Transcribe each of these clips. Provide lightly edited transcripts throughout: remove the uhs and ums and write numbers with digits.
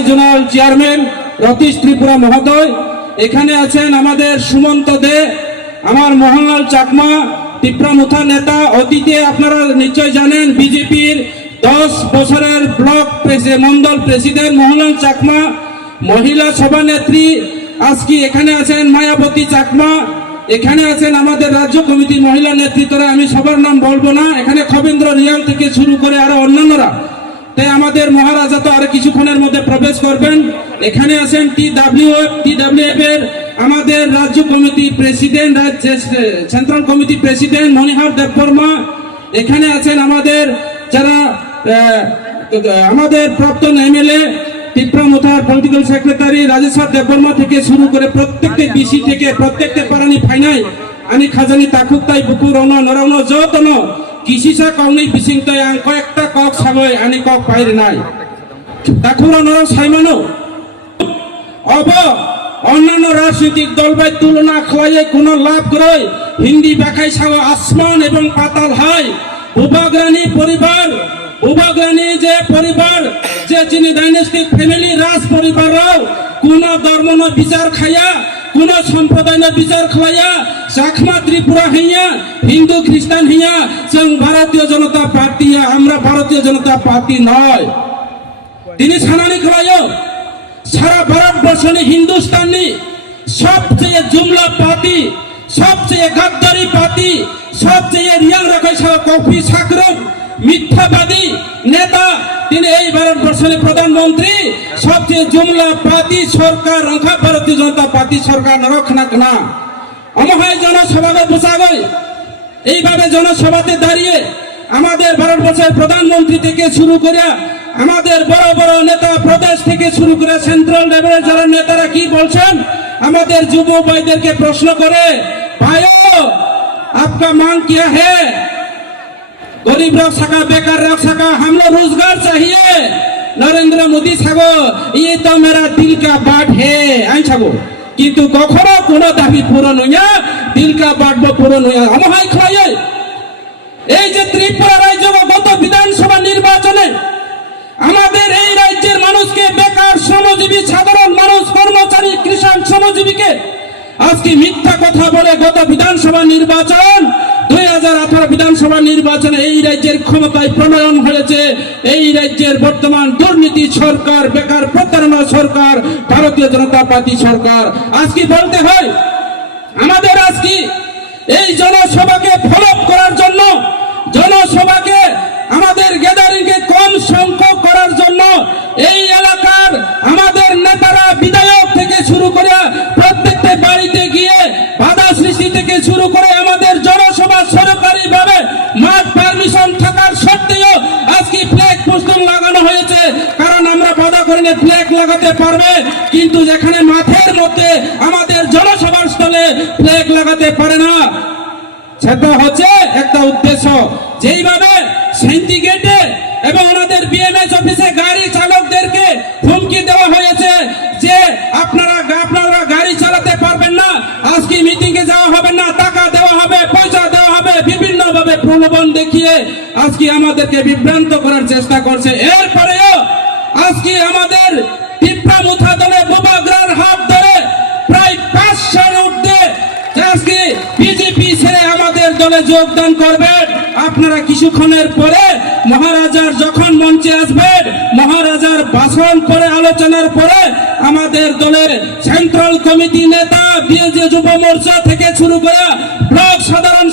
Vice general chairman Ratish Tripura মহোদয়, এখানে আছেন আমাদের সুমন্ত দে, আমার মোহনলাল চাকমা টিপ্রামুথা নেতা। অতীতে আপনারা নিশ্চয় জানেন বিজেপির 10 বছরের ব্লক মন্ডল প্রেসিডেন্ট মোহনলাল চাকমা। মহিলা সভানেত্রী আজকে এখানে আছেন মায়াবতী চাকমা। এখানে আছেন আমাদের রাজ্য কমিটির মহিলা নেতৃত্বরা, আমি সবার নাম বলবো না। এখানে খবেন্দ্র রিয়াল থেকে শুরু করে আরো অন্যান্যরা। তাই আমাদের মহারাজা তো আরো কিছুক্ষণের মধ্যে প্রবেশ করবেন। এখানে আছেন টিডব্লিউএফ এর আমাদের রাজ্য committee president, central committee president Manihar Debbarma. এখানে আছেন আমাদের যারা আমাদের প্রাক্তন এমএলএ টিপ্রামুথার পলিটিক্যাল সেক্রেটারি রাজেশ্বর দেববর্মা থেকে শুরু করে প্রত্যেকটা বিসি থেকে প্রত্যেকটা পারানি ফাইনাই আনি খাজানি তাকুকতাই বুকুর অন নরন যতন কিসিসা কাউনি বিসিংতাই আং কয়েকটা কক সাবই আনি কক পাইরে নাই তাকুর নর সাইমানো অব অন্যান্য রাজনৈতিক দল বাই তুলনা খাওয়াইয়ে কোনো লাভ করে হিন্দি ব্যাখ্যায় ছাওয়া আসমান এবং পাতাল হয়। বুবাগ্রানি পরিবার, বুবাগ্রানি যে পরিবার যে যিনি ডাইনেস্টিক ফ্যামিলি রাজ পরিবারও কোন ধর্ম ন বিচার খাইয়া কোন সম্প্রদায় ন বিচার খাইয়া চাকমা ত্রিপুরা হইয়া হিন্দু খ্রিস্টান হইয়া जों ভারতীয় জনতা পার্টি, আমরা ভারতীয় জনতা পার্টি নয়। তিনি সানানি খাইও সারা ভারতবর্ষে হিন্দুস্তানি সবচেয়ে জুমলা পার্টি, সবচেয়ে গাদ্দারি পার্টি, সবচেয়ে রিয়াং রাখাই কফি সাকরম মিথ্যাবাদী নেতা। তিনি এই ভারতবর্ষের প্রধানমন্ত্রী। সবচেয়ে জুমলা পার্টি সরকার রক্ষা ভারতীয় জনতা পার্টি সরকার রক্ষণাক না অমহায় জনসভাকে বসাগই। এইভাবে জনসভাতে দাঁড়িয়ে আমাদের ভারতবর্ষের প্রধানমন্ত্রী থেকে শুরু করে আমাদের বড় বড় নেতা প্রদেশ থেকে শুরু করে সেন্ট্রাল লেভেলের যারা নেতারা কি বলছেন, আমাদের যুব ভাইদেরকে প্রশ্ন করে, ভাইও आपका मांग क्या है? गरीब रख सका, बेकार रख सका, हम लोग रोजगार चाहिए। नरेंद्र मोदी सागो ये तो मेरा दिल का बात है आइन सागो, किंतु कखनो कोनो दाबी पूरण हइया दिल का बात पूरण हइया আমহাই খাইয়ে। এই যে ত্রিপুরা রাজ্য গত বিধানসভা নির্বাচনে আমাদের এই রাজ্যের মানুষকে, বেকার শ্রমজীবী সাধারণ মানুষ, কর্মচারী, কৃষক শ্রমজীবীকে আজকে মিথ্যা কথা বলে গত বিধানসভা নির্বাচন 2018 বিধানসভা নির্বাচনে এই রাজ্যের ক্ষমতায় প্রণয়ন হয়েছে এই রাজ্যের বর্তমান দুর্নীতি সরকার, বেকার প্রতারণা সরকার, ভারতীয় জনতা পার্টি সরকার। আজকে বলতে হয় আমাদের আজকে এই জনসভাকে ফলো করার জন্য, জনসভাকে আমাদের গ্যাদারিংকে কম সংখ্যক করার জন্য এই এলাকার আমাদের নেতারা বিধায়ক থেকে শুরু করে প্রত্যেকটা বাড়িতে গিয়ে বাধা সৃষ্টি থেকে শুরু করে আমাদের জনসভা সরকারিভাবে মাঠ পারমিশন থাকার সত্ত্বেও আজকে ফ্ল্যাগ পোস্টার লাগানো হয়েছে। কারণ আমরা বাধা করে ফ্ল্যাগ লাগাতে পারবে, কিন্তু যেখানে মাঠের মধ্যে আমাদের জনসভার স্থলে ফ্ল্যাগ লাগাতে পারে না, সেটা হচ্ছে একটা উদ্দেশ্য। যেইভাবে সিন্ডিকেটে এবং ওনাদের বিএমএস অফিসে গাড়ি চালকদেরকে হুমকি দেওয়া হয়েছে যে আপনারা গাড়ি চালাতে পারবেন না, আজকে মিটিং এ যাওয়া হবে না, টাকা দেওয়া হবে, পয়সা দেওয়া হবে, বিভিন্ন ভাবে প্রলোভন দেখিয়ে আজকে আমাদেরকে বিভ্রান্ত করার চেষ্টা করছে। এরপরেও আজকে আমাদের টিপ্রামুথা দলে বুবাগ্রার হাত ধরে প্রায় 500 উঠতে আজকে বিজেপি ছেড়ে আমাদের দলে যোগদান করবেন। আপনারা কিছুক্ষণের পরে মহারাজার যখন মঞ্চে আসবেন, মহারাজার ভাষণ পরে আলোচনার পরে আমাদের দলের সেন্ট্রাল কমিটি নেতা, বিএনপি যুব মোর্চা থেকে শুরু করে ব্লক সাধারণ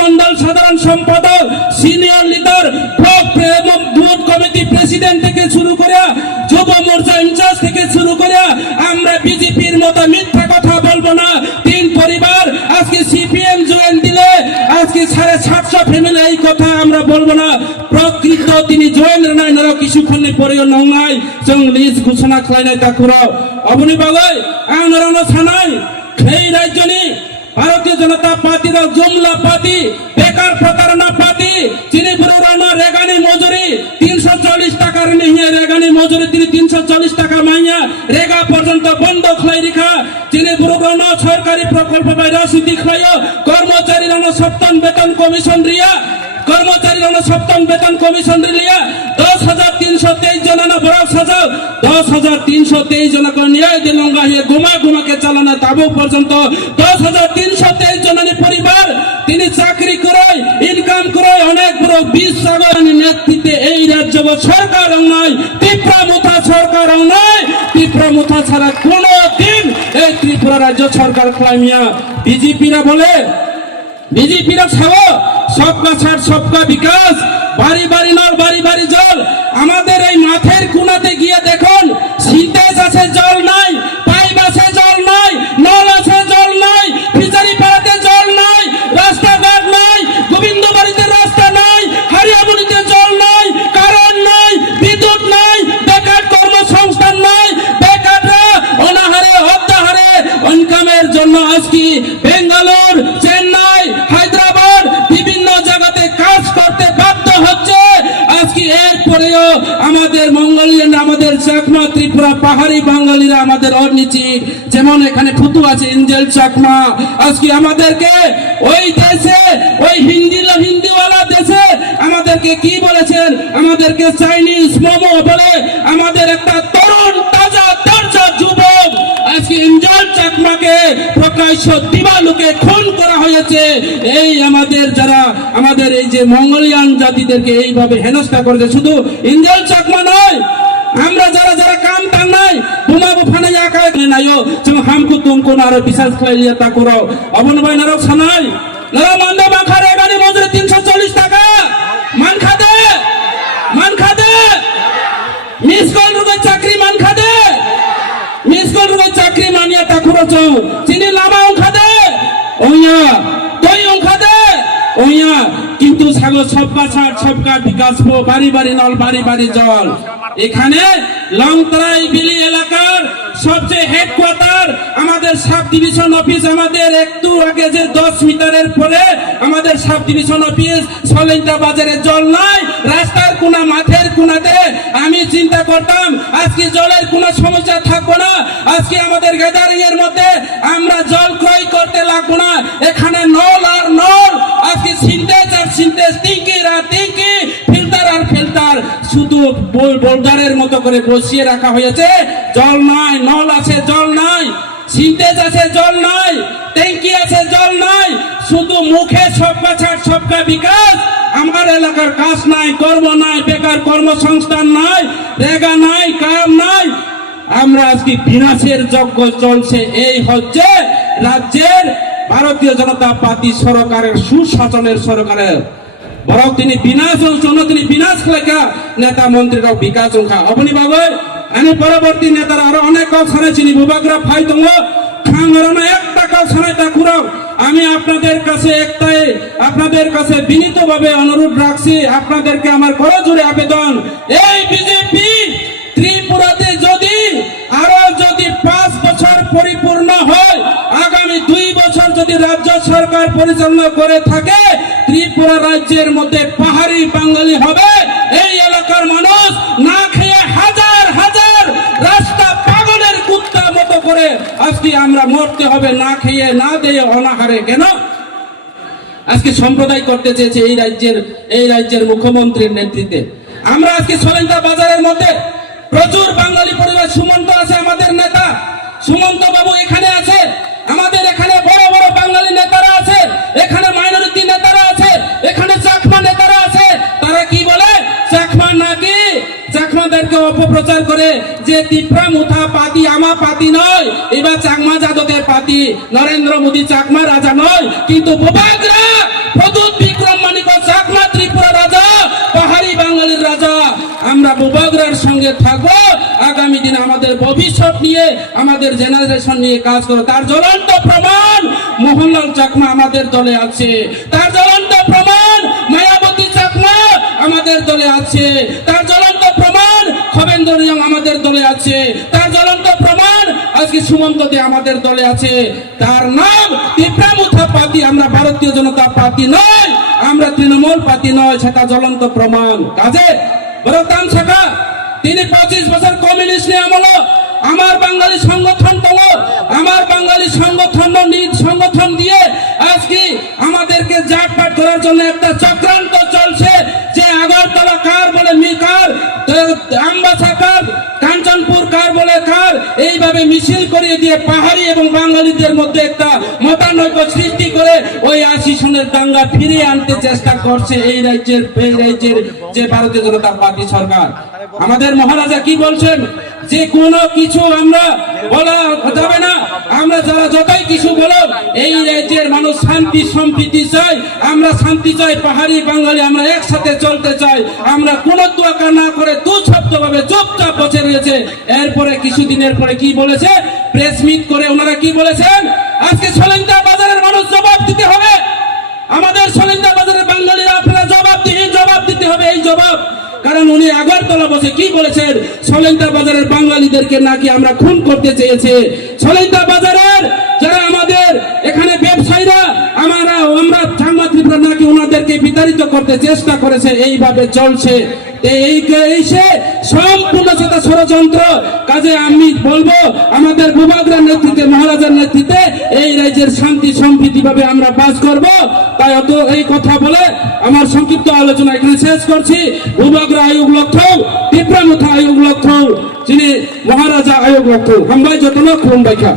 মন্ডল সাধারণ সম্পাদক, senior leader, block booth committee president থেকে শুরু করে যুব মোর্চা ইনচার্জ থেকে শুরু করে আমরা বিজেপির মতো মিথ্যা কথা বলবো না। তিন পরিবার আজকে সিপিএম জয়েন দিলে আজকে 750 ফ্যামিলি এই কথা আমরা বলবো না। প্রকৃত তিনি জয়েন নাই নর কিছুক্ষণের পরেও নংনাই जों লিস্ট ঘোষণা খাইনাই তাকুরাও অবনি বাগৈ আং নরন সানাই এই রাজ্যনি ভারতীয় জনতা পার্টির জুমলা পার্টি, বেকার প্রতারণা পার্টি, চিনি পুরোনো রেগানি মজুরি 340 টাকার কারণে হিয়া রেগানি মজুরি তিনি 340 টাকা মাইয়া রেগা পর্যন্ত বন্ধ খলাই রেখা যিনি বুড়োগণ সরকারি প্রকল্প বাই রাজনীতি খলাই কর্মচারী সপ্তম বেতন কমিশন রিয়া কর্মচারী সপ্তম বেতন কমিশন রিয়া 10,323 জন বড় সাজাও 10,323 জন ন্যায় দিলঙ্গা হিয়া গুমাকে চালানো তাবু পর্যন্ত 10,323 জনের পরিবার তিনি চাকরি করে ইনকাম করে অনেক বড় 20 সাগর নেতৃত্বে এই রাজ্য সরকার নয় ত্রিপুরা সরকার নয় ত্রিপুরা ছাড়া কোনো দিন এই ত্রিপুরা রাজ্য সরকার খলামিয়া বিজেপিরা বলে বিজেপিরা ছাড়ো সবকা ছাড় সবকা বিকাশ বাড়ি বাড়ি নল বাড়ি বাড়ি জল আমাদের এই মাঠের কোনাতে গিয়ে দেখুন সিনটেজ আছে জল নাই পাইপ আছে জল নাই নল আছে জল নাই ফিচারি পাড়াতে জল নাই রাস্তাঘাট নাই গোবিন্দবাড়িতে রাস্তা নাই হারিয়ামুড়িতে জল নাই কারেন্ট নাই বিদ্যুৎ নাই বেকার কর্মসংস্থান নাই বেকাররা অনাহারে হত্যাহারে ইনকামের জন্য আজকে বেঙ্গালোর চেন্নাই হায়দ্রাবাদ বিভিন্ন জায়গাতে কাজ করতে বাধ্য হচ্ছে আজকে এরপরেও আমাদের মঙ্গোলিয়ান আমাদের চাকমা ত্রিপুরা পাহাড়ি বাঙালিরা আমাদের অনিচি যেমন এখানে ফুতু আছে ইঞ্জেল চাকমা আজকে আমাদেরকে ওই দেশে ওই হিন্দিওয়ালা দেশে আমাদেরকে কি বলেছেন আমাদেরকে চাইনিজ মোমো বলে আমাদের একটা তরুণ তাজা যুবক আজকে ইঞ্জেল চাকমাকে প্রকাশ্য দিবালুকে খুন করা হয়েছে এই আমাদের যারা আমাদের এই যে মঙ্গোলিয়ান জাতিদেরকে এইভাবে হেনস্থা করেছে শুধু ইঞ্জেল চাকমা নয় আমরা যারা যারা কাম টাং নাই বোমা বুফানে একাই নাইও যেমন হামকু তুমকু নারো বিশাল খাইলিয়া তা করো অবন ভাই নারো সানাই নারো মান্দা মাখা রেগানি মজুরি 340 টাকা মান খাদে মিস কল রুগে চাকরি মান খাদে মিস কল রুগে চাকরি মানিয়া তা করো চিনি লামা খাদে ওইয়া তুই খাদে ওইয়া কিন্তু সাগর সবকা ছাড় সবকা বিকাশ বাড়ি বাড়ি নল বাড়ি বাড়ি জল এখানে লংতরাই বিলি এলাকার সবচেয়ে হেডকোয়ার্টার আমাদের সাব ডিভিশন অফিস আমাদের একটু আগে যে 10 মিটারের পরে আমাদের সাব ডিভিশন অফিস সলেন্টা বাজারে জল নাই রাস্তার কোনা মাঠের কোনাতে আমি চিন্তা করতাম আজকে জলের কোনো সমস্যা থাকবো না আজকে আমাদের গ্যাদারিং এর মধ্যে আমরা জল ক্রয় করতে লাগবো না এখানে নল আর নল আজকে সিনটেজ টিঙ্কি ফিল্টার আর ফিল্টার শুধু বোল্ডারের মতো করে বসিয়ে রাখা হয়েছে জল নাই নল আছে জল নাই সিনটেজ আছে জল নাই ট্যাঙ্কি আছে জল নাই শুধু মুখে সবকা ছাড় সবকা বিকাশ আমার এলাকার কাজ নাই কর্ম নাই বেকার কর্মসংস্থান নাই রেগা নাই কাম নাই আমরা আজকে বিনাশের যজ্ঞ চলছে এই হচ্ছে রাজ্যের ভারতীয় জনতা পার্টি সরকারের সুশাসনের সরকারের বরং তিনি বিনাশ লেখা নেতা মন্ত্রীরাও বিকাশ সংখ্যা অবনি বাবু আমি পরবর্তী নেতারা আরো অনেক কথা চিনি বুবাগ্রা ফাই দঙ্গ খাঙ্গারানা একটা কথা তা কুরাও আমি আপনাদের কাছে বিনীতভাবে অনুরোধ রাখছি আপনাদেরকে আমার করজোড়ে আবেদন এই বিজেপি ত্রিপুরাতে যদি 5 বছর পরিপূর্ণ হয় আগামী 2 বছর যদি রাজ্য সরকার পরিচালনা করে থাকে ত্রিপুরা রাজ্যের মধ্যে পাহাড়ি বাঙালি হবে এই এলাকার মানুষ না খেয়ে হাজার হাজার রাস্তা পাগলের কুত্তা মতো করে আজকে আমরা মরতে হবে না খেয়ে না দিয়ে অনাহারে কেন আজকে সম্প্রদায় করতে চেয়েছে এই রাজ্যের মুখ্যমন্ত্রীর নেতৃত্বে আমরা আজকে সলেন্টা বাজারের মধ্যে প্রচুর বাঙালি পরিবার সুমন্ত আছে আমাদের নেতা সুমন্ত বাবু এখানে আছে আমাদের এখানে বড় বড় বাঙালি নেতারা আছে এখানে মাইনরিটি নেতারা আছে এখানে চাকমা নেতারা আছে তারা কি বলে চাকমা নাকি চাকমাদেরকে অপপ্রচার করে যে ত্রিপুরা মুথা পাতি আমা পাতি নয় এবার চাকমা যাদবের পাতি নরেন্দ্র মোদী চাকমা রাজা নয় কিন্তু বোবাগরা প্রদূত বিক্রম মানিক চাকমা ত্রিপুরা রাজা পাহাড়ি বাঙালির রাজা আমরা বোবাগরার সঙ্গে থাকবো আগামী দিনে আমাদের ভবিষ্যৎ নিয়ে আমাদের জেনারেশন নিয়ে কাজ করো তার জ্বলন্ত প্রমাণ মোহনলাল চাকমা আমাদের দলে আছে তার জ্বলন্ত প্রমাণ মায়াবতী চাকমা আমাদের দলে আছে তার জ্বলন্ত প্রমাণ খবেন্দ্র রিয়াং আমাদের দলে আছে তার জ্বলন্ত প্রমাণ আজকে সুমন্ত দে আমাদের দলে আছে তার নাম ত্রিপুরা মুথা পার্টি আমরা ভারতীয় জনতা পার্টি নয় আমরা তৃণমূল পার্টি নয় সেটা জ্বলন্ত প্রমাণ কাজে বড় দাম শাখা তিনি 25 বছর কমিউনিস্ট আমল আমার বাঙালি সংগঠন দল আমার বাঙালি সংগঠন দিয়ে আজকে আমাদেরকে জাটপাট করার জন্য একটা চক্রান্ত চলছে যে আগরতলা কার বলে মিকার আমবাসা কার কাঞ্চনপুর কার বলে কার এইভাবে মিছিল করিয়ে দিয়ে পাহাড়ি এবং বাঙালিদের মধ্যে একটা মতানৈক্য সৃষ্টি করে ওই 80 সনের দাঙ্গা ফিরিয়ে আনতে চেষ্টা করছে এই রাজ্যের যে ভারতীয় জনতা পার্টি সরকার। আমাদের মহারাজা কি বলছেন যে কোনো কিছু আমরা বলা যাবে না, আমরা যারা যতই কিছু বলো এই রাজ্যের মানুষ শান্তি সম্প্রীতি চাই, আমরা শান্তি চাই, পাহাড়ি বাঙালি আমরা একসাথে চলতে চাই, আমরা কোনো তোয়াক্কা না করে দুঃশব্দভাবে চুপচাপ বসে রয়েছে। এরপরে কিছুদিনের পরে কি বলেছে, প্রেস মিট করে ওনারা কি বলেছেন, আজকে সলেন্দা বাজারের মানুষ জবাব দিতে হবে, আমাদের সলেন্দা বাজারের বাঙালিরা আপনারা জবাব দিতে হবে এই জবাব। কারণ উনি আগরতলা বসে কি বলেছেন, সলেন্দা বাজারের বাঙালিদেরকে নাকি আমরা খুন করতে চেয়েছে, সলেন্দা বাজারের যারা আমাদের এখানে ব্যবসায়ীরা আমরা সাংবাদিকরা নাকি ওনাদেরকে বিতাড়িত করতে চেষ্টা করেছে, এইভাবে চলছে। এই সম্পূর্ণ সেটা ষড়যন্ত্র। কাজে আমি বলবো আমাদের ভূভাগরার নেতৃত্বে, মহারাজার নেতৃত্বে এই রাজ্যের শান্তি সম্প্রীতি ভাবে আমরা বাস করব। তাই অত এই কথা বলে আমার সংক্ষিপ্ত আলোচনা এখানে শেষ করছি। ভূভাগরা আয়োগ লক্ষ্য তীব্রমথা আয়োগ লক্ষ্য যিনি মহারাজা আয়োগ লক্ষ্য হামবাই যতন খুন বাইখা।